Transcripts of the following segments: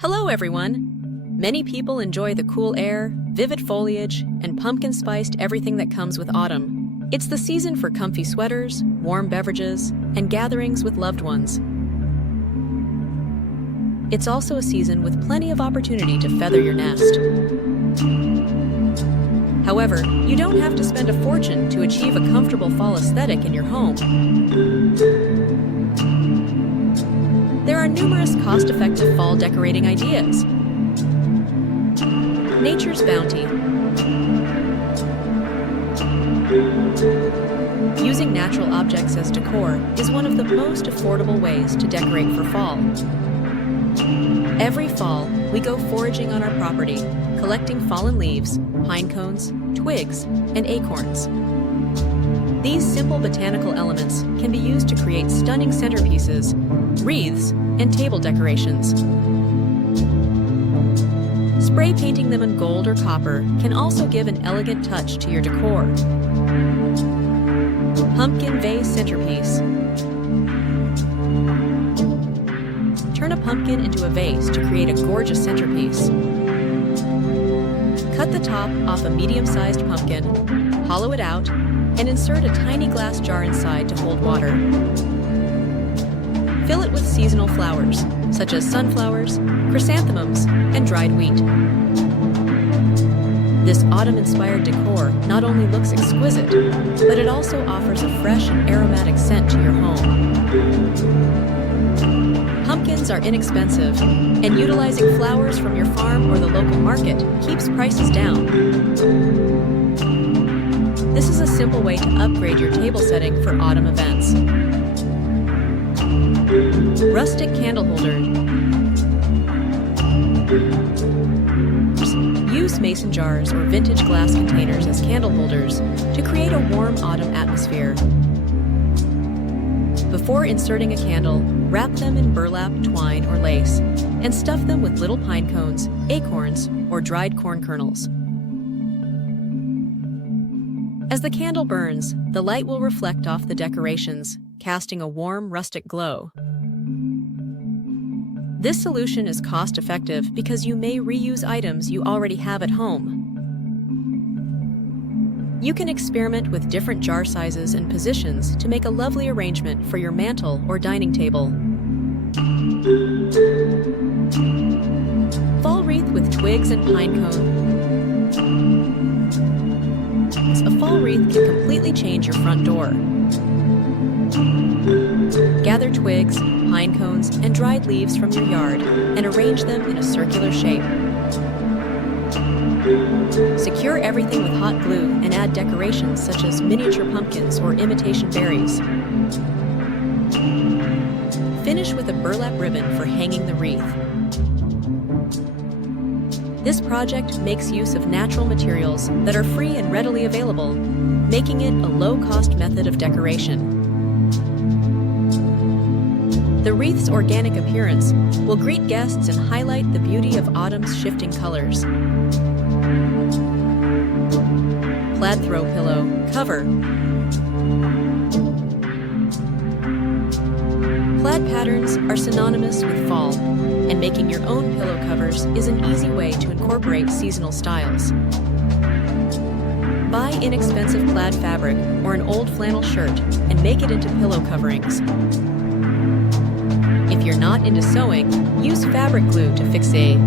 Hello, everyone! Many people enjoy the cool air, vivid foliage, and pumpkin-spiced everything that comes with autumn. It's the season for comfy sweaters, warm beverages, and gatherings with loved ones. It's also a season with plenty of opportunity to feather your nest. However, you don't have to spend a fortune to achieve a comfortable fall aesthetic in your home. There are numerous cost-effective fall decorating ideas. Nature's bounty. Using natural objects as decor is one of the most affordable ways to decorate for fall. Every fall, we go foraging on our property, collecting fallen leaves, pine cones, twigs, and acorns. These simple botanical elements can be used to create stunning centerpieces, wreaths, and table decorations. Spray painting them in gold or copper can also give an elegant touch to your decor. Pumpkin vase centerpiece. Turn a pumpkin into a vase to create a gorgeous centerpiece. Cut the top off a medium-sized pumpkin, hollow it out, and insert a tiny glass jar inside to hold water. Fill it with seasonal flowers, such as sunflowers, chrysanthemums, and dried wheat. This autumn-inspired decor not only looks exquisite, but it also offers a fresh and aromatic scent to your home. Pumpkins are inexpensive, and utilizing flowers from your farm or the local market keeps prices down. This is a simple way to upgrade your table setting for autumn events. Rustic candle holder. Use mason jars or vintage glass containers as candle holders to create a warm autumn atmosphere. Before inserting a candle, wrap them in burlap, twine, or lace, and stuff them with little pine cones, acorns, or dried corn kernels. As the candle burns, the light will reflect off the decorations, casting a warm, rustic glow. This solution is cost-effective because you may reuse items you already have at home. You can experiment with different jar sizes and positions to make a lovely arrangement for your mantel or dining table. Fall wreath with twigs and pine cones. A fall wreath can completely change your front door. Gather twigs, pine cones, and dried leaves from your yard and arrange them in a circular shape. Secure everything with hot glue and add decorations such as miniature pumpkins or imitation berries. Finish with a burlap ribbon for hanging the wreath. This project makes use of natural materials that are free and readily available, making it a low-cost method of decoration. The wreath's organic appearance will greet guests and highlight the beauty of autumn's shifting colors. Plaid throw pillow cover. Plaid patterns are synonymous with fall, and making your own pillow covers is an easy way to incorporate seasonal styles. Buy inexpensive plaid fabric or an old flannel shirt and make it into pillow coverings. If you're not into sewing, use fabric glue to fixate.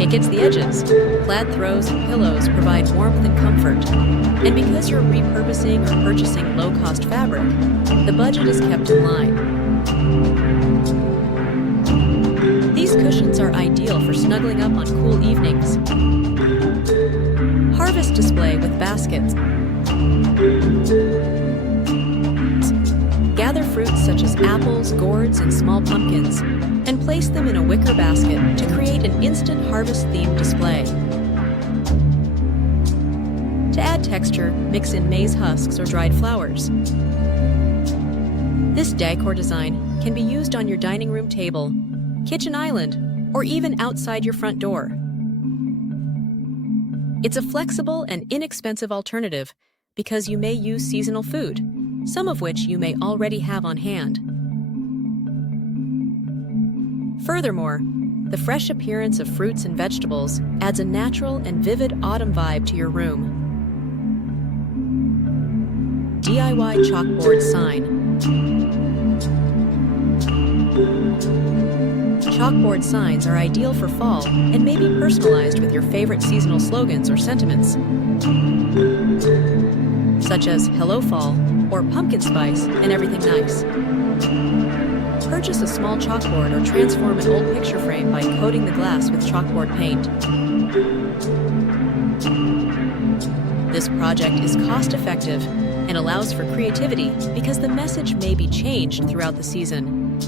It gets the edges. Plaid throws and pillows provide warmth and comfort. And because you're repurposing or purchasing low-cost fabric, the budget is kept in line. These cushions are ideal for snuggling up on cool evenings. Harvest display with baskets. Gather fruits such as apples, gourds, and small pumpkins, and place them in a wicker basket to create an instant harvest-themed display. To add texture, mix in maize husks or dried flowers. This decor design can be used on your dining room table, kitchen island, or even outside your front door. It's a flexible and inexpensive alternative because you may use seasonal food, some of which you may already have on hand. Furthermore, the fresh appearance of fruits and vegetables adds a natural and vivid autumn vibe to your room. DIY chalkboard sign. Chalkboard signs are ideal for fall and may be personalized with your favorite seasonal slogans or sentiments, such as Hello Fall or Pumpkin Spice and Everything Nice. Purchase a small chalkboard or transform an old picture frame by coating the glass with chalkboard paint. This project is cost-effective and allows for creativity because the message may be changed throughout the season.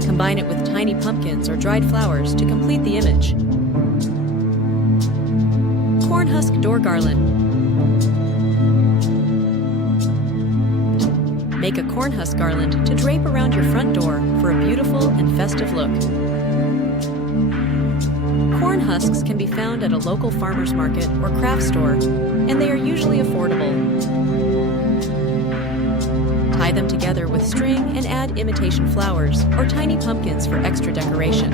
Combine it with tiny pumpkins or dried flowers to complete the image. Corn husk door garland. Make a corn husk garland to drape around your front door for a beautiful and festive look. Corn husks can be found at a local farmer's market or craft store, and they are usually affordable. Tie them together with string and add imitation flowers or tiny pumpkins for extra decoration.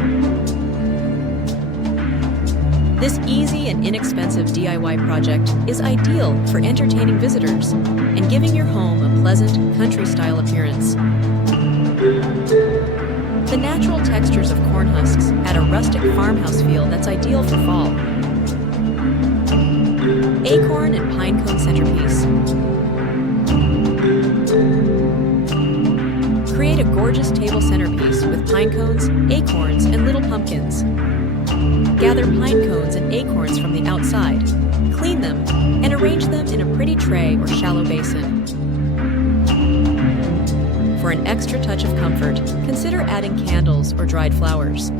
This easy and inexpensive DIY project is ideal for entertaining visitors and giving your home a pleasant country-style appearance. The natural textures of corn husks add a rustic farmhouse feel that's ideal for fall. Acorn and pine cone centerpiece. Create a gorgeous table centerpiece with pine cones, acorns, and little pumpkins. Gather pine cones and acorns from the outside, clean them, and arrange them in a pretty tray or shallow basin. For an extra touch of comfort, consider adding candles or dried flowers.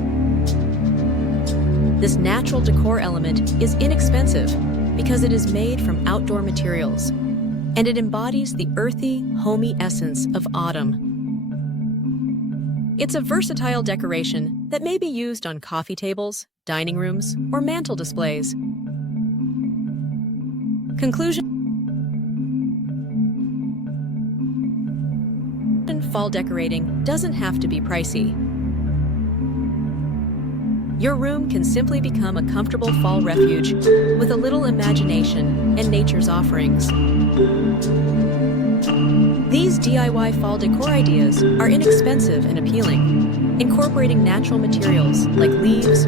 This natural decor element is inexpensive because it is made from outdoor materials, and it embodies the earthy, homey essence of autumn. It's a versatile decoration that may be used on coffee tables, dining rooms, or mantel displays. Conclusion: fall decorating doesn't have to be pricey. Your room can simply become a comfortable fall refuge with a little imagination and nature's offerings. These DIY fall decor ideas are inexpensive and appealing, incorporating natural materials like leaves,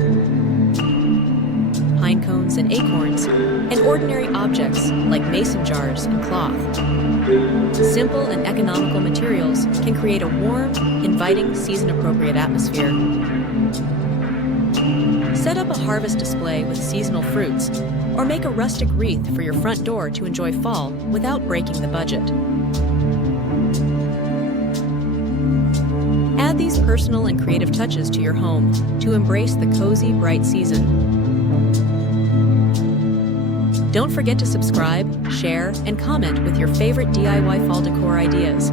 pine cones and acorns, and ordinary objects like mason jars and cloth. Simple and economical materials can create a warm, inviting, season-appropriate atmosphere. Set up a harvest display with seasonal fruits, or make a rustic wreath for your front door to enjoy fall without breaking the budget. Add these personal and creative touches to your home to embrace the cozy, bright season. Don't forget to subscribe, share, and comment with your favorite DIY fall decor ideas.